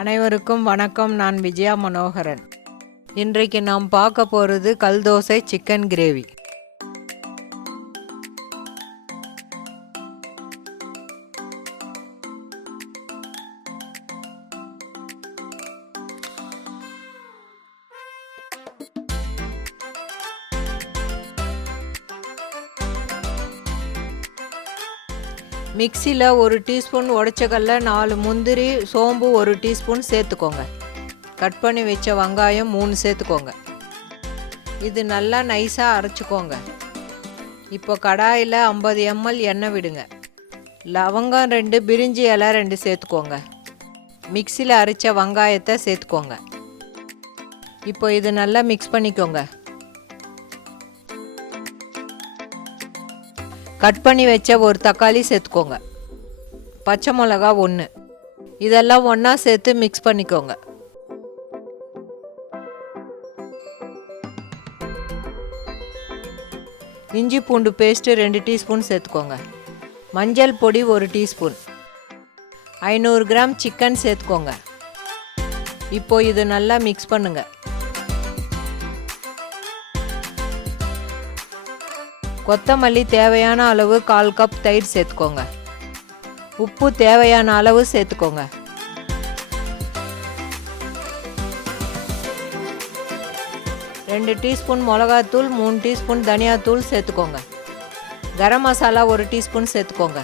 அனைவருக்கும் வணக்கம். நான் விஜயா மனோகரன். இன்றைக்கு நாம் பார்க்க போகிறது கல் தோசை சிக்கன் கிரேவி. மிக்சியில் 1 டீஸ்பூன் உடைச்சக்கல்ல, 4 முந்திரி, சோம்பு 1 டீஸ்பூன் சேர்த்துக்கோங்க. கட் பண்ணி வச்ச வெங்காயம் 3 சேர்த்துக்கோங்க. இது நல்லா நைஸாக அரைச்சிக்கோங்க. இப்போ கடாயில் 50 ml எண்ணெய் விடுங்க. லவங்கம் 2, பிரிஞ்சி இலை 2 சேர்த்துக்கோங்க. மிக்சியில் அரைச்ச வெங்காயத்தை சேர்த்துக்கோங்க. இப்போ இது நல்லா மிக்ஸ் பண்ணிக்கோங்க. கட் பண்ணி வச்ச ஒரு தக்காளி சேர்த்துக்கோங்க. பச்சை மிளகா 1. இதெல்லாம் ஒன்றா சேர்த்து மிக்ஸ் பண்ணிக்கோங்க. இஞ்சி பூண்டு பேஸ்ட்டு 2 டீஸ்பூன் சேர்த்துக்கோங்க. மஞ்சள் பொடி 1 டீஸ்பூன். 500 கிராம் சிக்கன் சேர்த்துக்கோங்க. இப்போ இது நல்லா மிக்ஸ் பண்ணுங்கள். கொத்தமல்லி தேவையான அளவு 1/4 கப் தயிர் சேர்த்துக்கோங்க. உப்பு தேவையான அளவு சேர்த்துக்கோங்க. ரெண்டு டீஸ்பூன் மிளகாத்தூள், 3 டீஸ்பூன் தனியாத்தூள் சேர்த்துக்கோங்க. கரம் மசாலா 1 டீஸ்பூன் சேர்த்துக்கோங்க.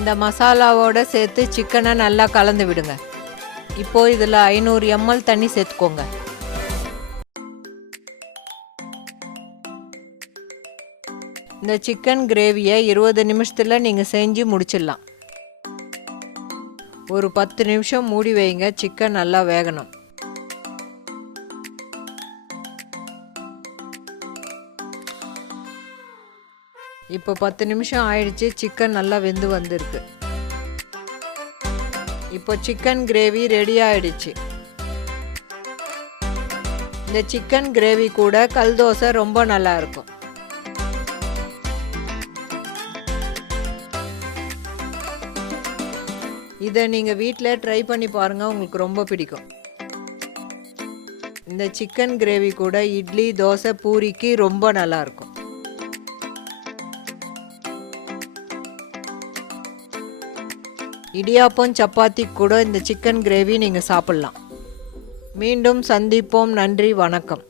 இந்த மசாலாவோடு சேர்த்து சிக்கனை நல்லா கலந்து விடுங்க. இப்போது இதில் 500 ml தண்ணி சேர்த்துக்கோங்க. இந்த சிக்கன் கிரேவியை 20 நிமிஷத்தில் நீங்கள் செஞ்சு முடிச்சிடலாம். ஒரு 10 நிமிஷம் மூடி வைங்க. சிக்கன் நல்லா வேகணும். இப்போ 10 நிமிஷம் ஆயிடுச்சு. சிக்கன் நல்லா வெந்து வந்திருக்கு. இப்போ சிக்கன் கிரேவி ரெடி ஆயிடுச்சு. இந்த சிக்கன் கிரேவி கூட கல் தோசை ரொம்ப நல்லா இருக்கும். இதை நீங்கள் வீட்டில் ட்ரை பண்ணி பாருங்கள், உங்களுக்கு ரொம்ப பிடிக்கும். இந்த சிக்கன் கிரேவி கூட இட்லி, தோசை, பூரிக்கு ரொம்ப நல்லாயிருக்கும். இடியாப்பம், சப்பாத்தி கூட இந்த சிக்கன் கிரேவி நீங்கள் சாப்பிட்லாம். மீண்டும் சந்திப்போம். நன்றி, வணக்கம்.